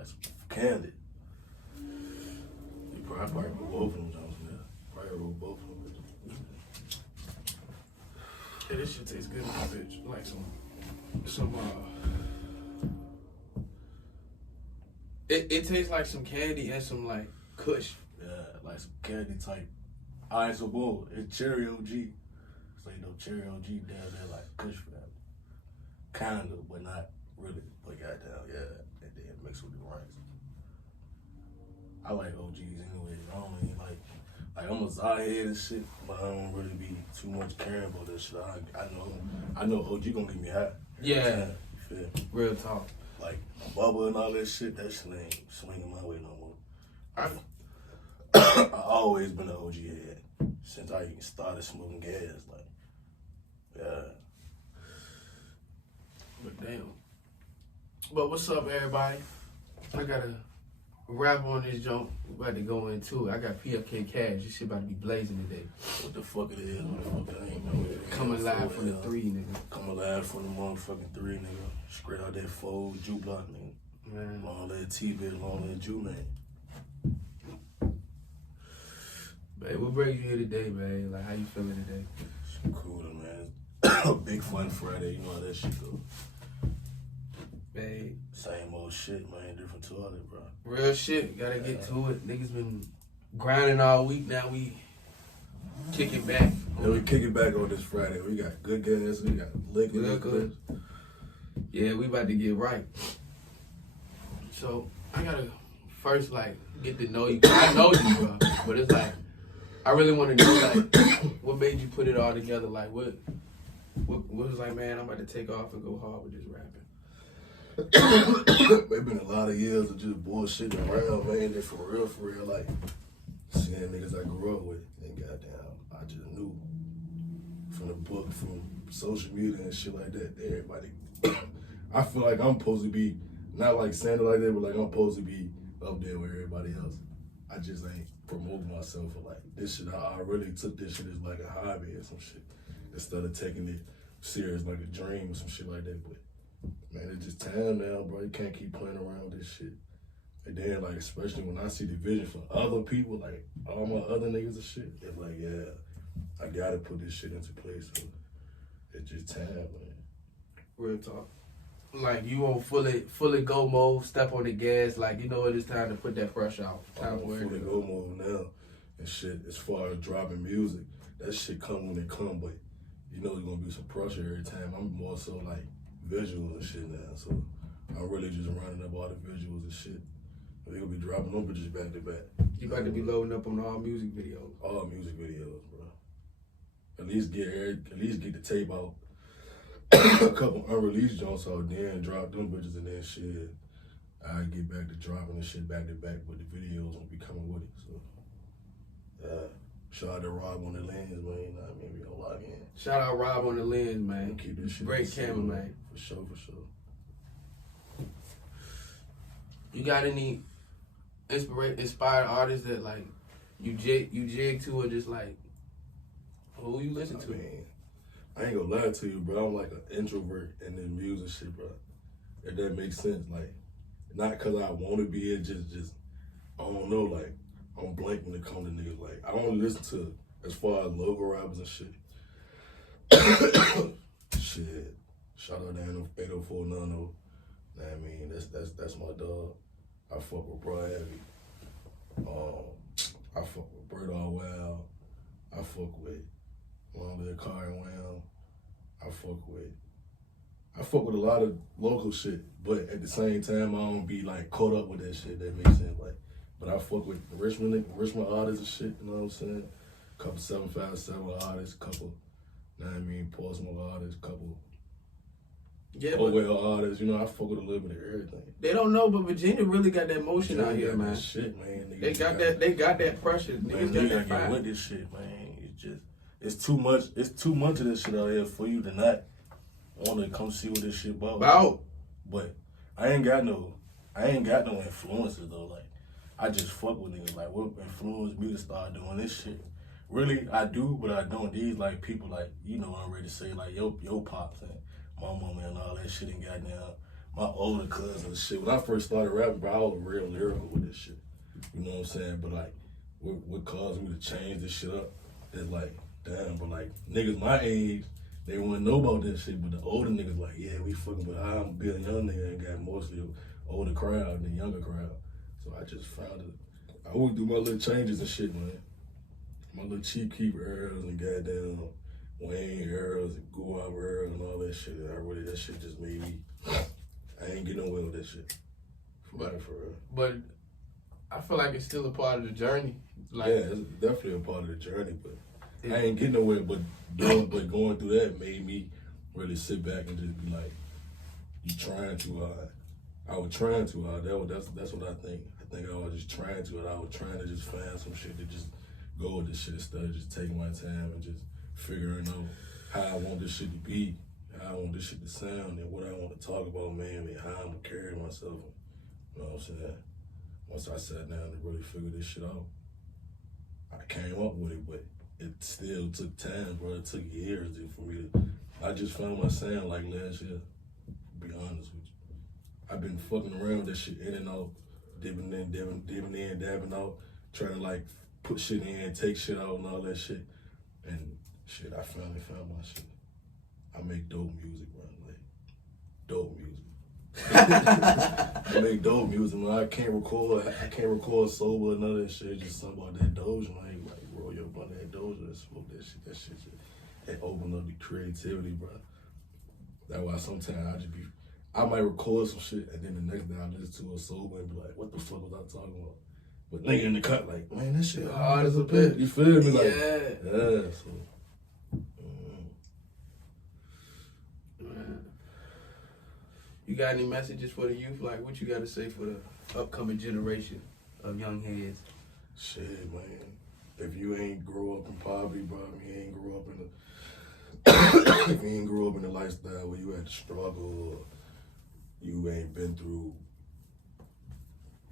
like some Candid. You probably roll both of them, Johnson. Yeah. Probably roll both of them. Yeah, this shit tastes good in this bitch. Like some It tastes like some candy and some like Kush. Yeah, like some candy type. Alright, so boom, it's cherry OG. So you know cherry OG down there like Kush family. Kinda, but not really. But goddamn, yeah. And then mixed with the rice. I like OGs anyway. I don't really like I'm a Zahead and shit, but I don't really be too much caring about that shit. I know OG gonna get me hot. Yeah. You feel? Real talk. Like bubble and all that shit, that shit ain't swinging my way no more. I always been an OG head since I even started smoking gas. Like, yeah. But damn. But what's up, everybody? I gotta wrap on this jump. We about to go into it. I got PFK Cash. This shit about to be blazing today. What the fuck it is? What the fuck I ain't know it. Coming live from the 3, nigga. Coming live from the motherfucking 3, nigga. Straight out that 4 Jew block, nigga. Man. Long live T-Bit, long live Jew, man. Babe, what brings you here today, man? Like, how you feeling today? Shit cool, man. Big fun Friday, you know how that shit go. Babe. Same old shit, man. Different toilet, bro. Real shit. Gotta get to it. Niggas been grinding all week. Now we kick it back. Yeah, we kick it back on this Friday. We got good gas. We got liquor. Yeah, we about to get right. So, I gotta first, like, get to know you. I know you, bro. But it's like, I really want to know, like, what made you put it all together? Like, what was like, man, I'm about to take off and go hard with this rapping? It's been a lot of years of just bullshitting around, man. Just for real, like, seeing niggas I grew up with. And goddamn, I just knew from the book, from social media and shit like that, everybody, I feel like I'm supposed to be, not like saying it like that, but like I'm supposed to be up there with everybody else. I just ain't promoting myself for like this shit. I really took this shit as like a hobby or some shit instead of taking it serious like a dream or some shit like that. But man, it's just time now, bro. You can't keep playing around with this shit. And then, like, especially when I see the vision for other people, like all my other niggas and shit, it's like, yeah, I gotta put this shit into place. So it's just time, man. Real talk. Like, you on fully go mode, step on the gas, like, you know it's time to put that pressure out. I'm on fully go mode now. And shit, as far as dropping music, that shit come when it come, but you know there's gonna be some pressure every time. I'm more so like visuals and shit now, so I'm really just running up all the visuals and shit. They gonna be dropping them bitches back to back. You about to be loading up on all music videos. All music videos, bro. At least get the tape out. A couple unreleased joints out, then drop them bitches, and then shit, I get back to dropping the shit back to back, but the videos won't be coming with it. So, shout out to Rob on the lens, man. You know what I mean? We gonna log in. Shout out Rob on the lens, man. Keep this shit. Great camera, man. For sure. You got any inspired artists that like you jig to, or just like who you listen to? Man, I ain't gonna lie to you, bro. I'm like an introvert in the music shit, bro. If that makes sense, like, not cause I want to be it, just I don't know, like, I'm blank when it comes to niggas. Like, I don't listen to as far as local rappers and shit. Shit, shout out to 804 Nano. I mean, that's my dog. I fuck with Bro Heavy. I fuck with Bird All Wild. I fuck with Long Live Car and Well. I fuck with a lot of local shit, but at the same time, I don't be like caught up with that shit. That makes sense. Like, but I fuck with Richmond artists and shit. You know what I'm saying? Couple 757 artists, couple, you know what I mean, Portsmouth artists, couple. Yeah, artists, you know, I fuck with a little bit of everything. They don't know, but Virginia really got that motion out here, man. Shit, man. They got that pressure. Niggas got that fire. With this shit, man. It's too much of this shit out here for you to not want to come see what this shit about. But I ain't got no influences though. Like, I just fuck with niggas. Like, what influenced me to start doing this shit? Really, I do, but I don't. These like people like, you know, I'm ready to say like yo pops and my mama and all that shit and goddamn my older cousins and shit. When I first started rapping, bro, I was real lyrical with this shit. You know what I'm saying? But like, what caused me to change this shit up is like, damn, but like niggas my age, they wouldn't know about this shit. But the older niggas like, yeah, we fucking with I'm being a young nigga and got mostly older crowd than younger crowd. So I just found it. I would do my little changes and shit, man. My little Chief Keef Earls and goddamn Wayne Earls and Guap Earls and all that shit. That shit just made me, I ain't getting nowhere with that shit. For real. But I feel like it's still a part of the journey. Like, yeah, it's definitely a part of the journey, but I ain't getting nowhere. But going through that made me really sit back and just be like, you trying too hard. I was trying too hard. That's what I think. I think I was just trying too hard. I was trying to just find some shit to just go with this shit instead of just taking my time and just figuring out how I want this shit to be, how I want this shit to sound, and what I want to talk about, man, and how I'm gonna carry myself. You know what I'm saying? Once I sat down and really figured this shit out, I came up with it, but it still took time, bro. It took years for me to. I just found my sound like last year. To be honest with you, I've been fucking around with that shit in and out, dipping in, dabbing out, trying to like put shit in, take shit out, and all that shit. And shit, I finally found my shit. I make dope music, bro. Like dope music. I make dope music, man. I can't record sober or none of that shit. Just something about that Doja, man. Like roll your blunt, that Doja, and smoke that shit. That shit just it opened up the creativity, bro. That's why sometimes I might record some shit and then the next day I listen to it sober and be like, what the fuck was I talking about? But nigga in the cut like, man, that shit hard as a bitch. You feel me? Like, yeah. So. You got any messages for the youth? Like, what you got to say for the upcoming generation of young heads? Shit, man. If you ain't grow up in poverty, bro, if you ain't grow up in the lifestyle where you had to struggle, or you ain't been through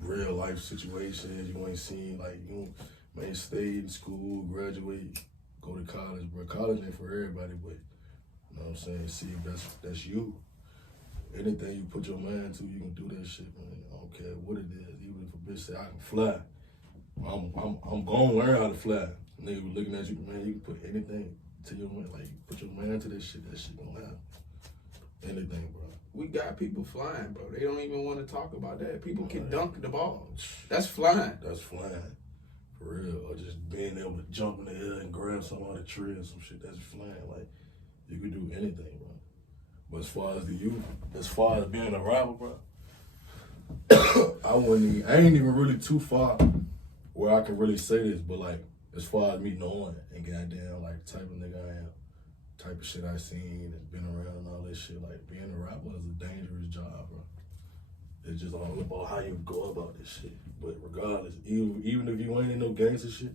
real life situations, you ain't seen, like, you may stay in school, graduate, go to college, bro. College ain't for everybody, but, you know what I'm saying? See if that's you. Anything you put your mind to, you can do that shit, man. I don't care what it is. Even if a bitch say I can fly, I'm gonna learn how to fly. Nigga be looking at you, man. You can put anything to your mind, like put your mind to that shit gonna happen. Anything, bro. We got people flying, bro. They don't even want to talk about that. People can dunk the ball. That's flying. That's flying, for real. Or just being able to jump in the air and grab something out of the tree or some shit. That's flying. Like you can do anything, bro. But as far as the youth, as far as being a rapper, bro, I ain't even really too far where I can really say this, but like, as far as me knowing and goddamn, like, type of nigga I am, type of shit I seen and been around and all this shit, like, being a rapper is a dangerous job, bro. It's just all about how you go about this shit. But regardless, even if you ain't in no gangster shit,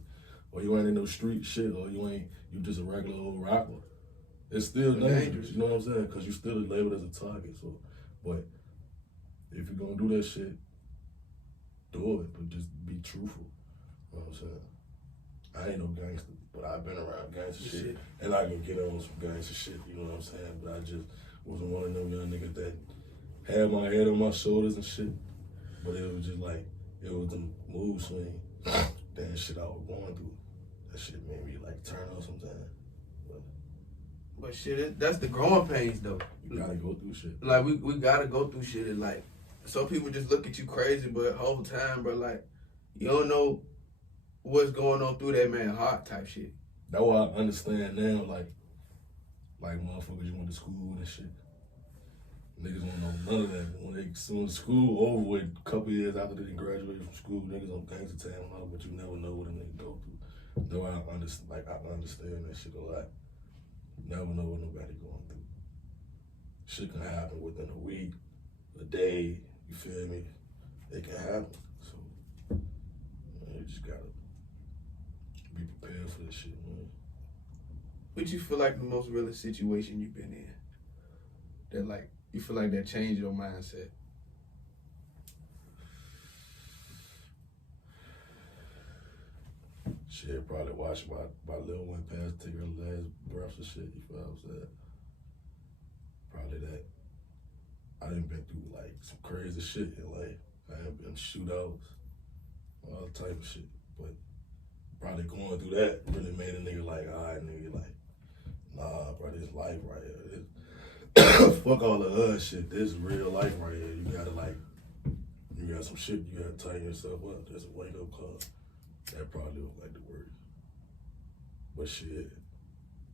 or you ain't in no street shit, or you just a regular old rapper, it's still dangerous, you know what I'm saying? Because you still labeled as a target. So, but if you're gonna do that shit, do it, but just be truthful. You know what I'm saying? I ain't no gangster, but I've been around gangster shit, and I can get on some gangster shit. You know what I'm saying? But I just wasn't one of them young niggas that had my head on my shoulders and shit. But it was just like it was the mood swing, that shit I was going through. That shit made me like turn on sometimes. But shit, that's the growing pains though. You gotta go through shit. Like we gotta go through shit. And like some people just look at you crazy, but the whole time, bro, like you don't know what's going on through that man's heart type shit. That's why I understand now, like motherfuckers you went to school and shit. Niggas don't know none of that. When school over with, a couple years after they graduated from school, niggas on gangster time and all, but you never know what a nigga go through. Though I understand that shit a lot. Never know what nobody going through. Shit can happen within a week, a day, you feel me? It can happen. So, you just gotta be prepared for this shit, man. What you feel like the most realest situation you've been in? That like, you feel like that changed your mindset? Shit, probably watch my little one pass, take her last breaths and shit, you feel what I'm saying? Probably that. I done been through like some crazy shit in life. I have been shootouts, all type of shit. But probably going through that really made a nigga like, all right, nigga, like, nah, bro, this life right here. Fuck all the other shit. This is real life right here. You gotta like, you got some shit you gotta tighten yourself up. There's a wake up call. That probably was like the worst. But shit,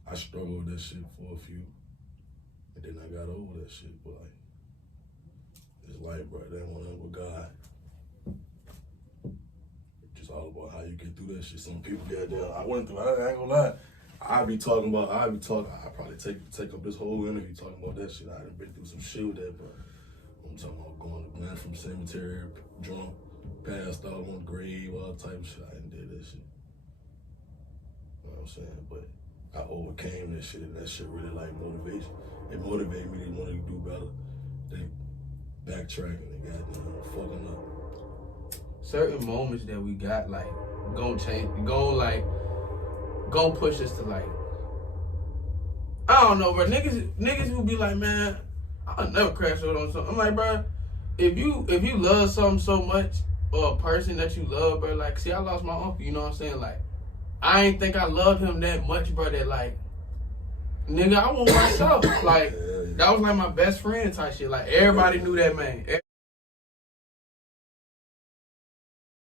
I struggled with that shit for a few. And then I got over that shit. But like, it's life, bro. That one with God. Just all about how you get through that shit. Some people get down. I went through, I ain't gonna lie. I probably take up this whole interview talking about that shit. I done been through some shit with that, but I'm talking about going to Glen from cemetery, drunk, passed out on the grave, all type of shit. I didn't did that shit. You know what I'm saying? But I overcame that shit, and that shit really like motivation. It motivated me to want to do better. They backtracking and goddamn fucking up. Certain moments that we got, like, gonna change, gonna push us to, like, I don't know, bro. Niggas who be like, man, I'll never crash out on something. I'm like, bro, if you love something so much, or a person that you love, bro, like, see, I lost my uncle, you know what I'm saying? Like, I ain't think I loved him that much, bro, that, like, nigga, I want myself. Like, that was like my best friend type shit. Like, everybody knew that man.